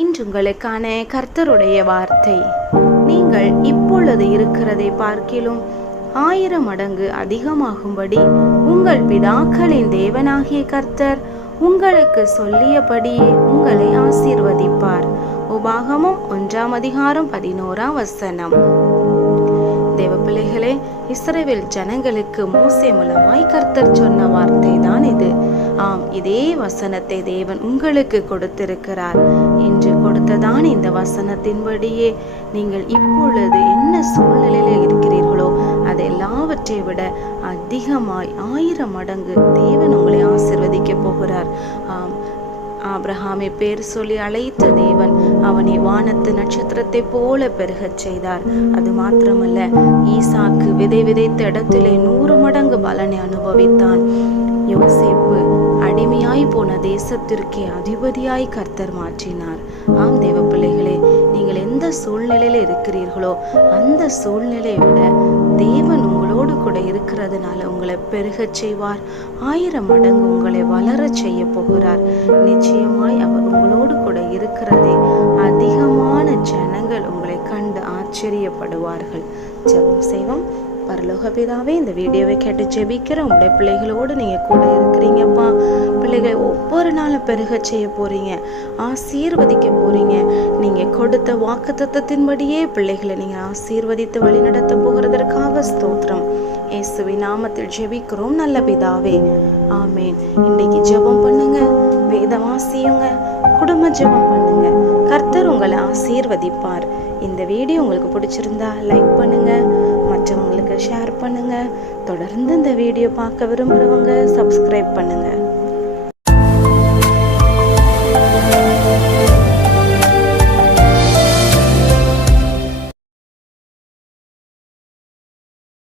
இன்று உங்களுக்கான கர்த்தருடைய வார்த்தை, நீங்கள் இப்பொழுது இருக்கிறதை பார்க்கிலும் 1000 மடங்கு அதிகமாகும்படி உங்கள் பிதாக்களின் தேவனாகிய கர்த்தர் உங்களுக்கு சொல்லியபடியே உங்களை ஆசீர்வதிப்பார். உபாகமம் 1:11. தேவ பிள்ளைகளே, இஸ்ரவேல் ஜனங்களுக்கு மோசே மூலமாய் கர்த்தர் சொன்ன வார்த்தை தான் இது. ஆம், இதே வசனத்தை தேவன் உங்களுக்கு கொடுத்திருக்கிறார். என்று கொடுத்ததான் இந்த வசனத்தின்படியே நீங்கள் இப்பொழுது என்ன சூழ்நிலையில் இருக்கிறீர்களோ அது எல்லாவற்றை விட அதிகமாய் 1000 மடங்கு தேவன் உங்களை ஆசீர்வதிக்க போகிறார். ஆம், ஆபிரகாமை பேர் சொல்லி அழைத்த தேவன் அவனை வானத்து நட்சத்திரத்தை போல பெருகச் செய்தார். அது மாத்திரமல்ல, ஈசாக்கு விதை விதைத்த இடத்திலே 100 மடங்கு பலனை அனுபவித்தான். யோசேப்பு அடிமையாய் போன தேசத்திற்கே அதிபதியாய் கர்த்தர் மாற்றினார். ஆம் தேவ பிள்ளைகளே, நீங்கள் எந்த சூழ்நிலையில இருக்கிறீர்களோ அந்த சூழ்நிலையை விட தேவன் உங்களோடு கூட இருக்கிறதுனால உங்களை பெருகச் செய்வார். 1000 மடங்கு உங்களை வளரச் செய்ய போகிறார். நிச்சயமாய் அவர் உங்களோடு கூட இருக்கிறதே அதிகமான ஜனங்கள் உங்களை கண்டு ஆச்சரியப்படுவார்கள். ஜெபம் செய்வோம். பரலோக பிதாவே, இந்த வீடியோவை கேட்டு ஜெபிக்கிற உங்களுடைய பிள்ளைகளோடு நீங்கள் கூட இருக்கிறீங்கப்பா. பிள்ளைகளை ஒவ்வொரு நாளும் பெருக செய்ய போறீங்க, ஆசீர்வதிக்க போறீங்க. நீங்கள் கொடுத்த வாக்குத்தத்தத்தின்படியே பிள்ளைகளை நீங்கள் ஆசீர்வதித்து வழி நடத்த போகிறதற்காக ஸ்தோத்திரம். இயேசுவின் நாமத்தில் ஜெபிக்கிறோம் நல்ல பிதாவே, ஆமேன். இன்னைக்கு ஜெபம் பண்ணுங்க, வேதம் வாசியுங்க, குடும்ப ஜெபம் பண்ணுங்க. கர்த்தர் உங்களை ஆசீர்வதிப்பார். இந்த வீடியோ உங்களுக்கு பிடிச்சிருந்தா லைக் பண்ணுங்க, மற்றவங்களுக்கு ஷேர் பண்ணுங்க. தொடர்ந்து இந்த வீடியோ பார்க்க விரும்புகிறவங்க சப்ஸ்கிரைப் பண்ணுங்க.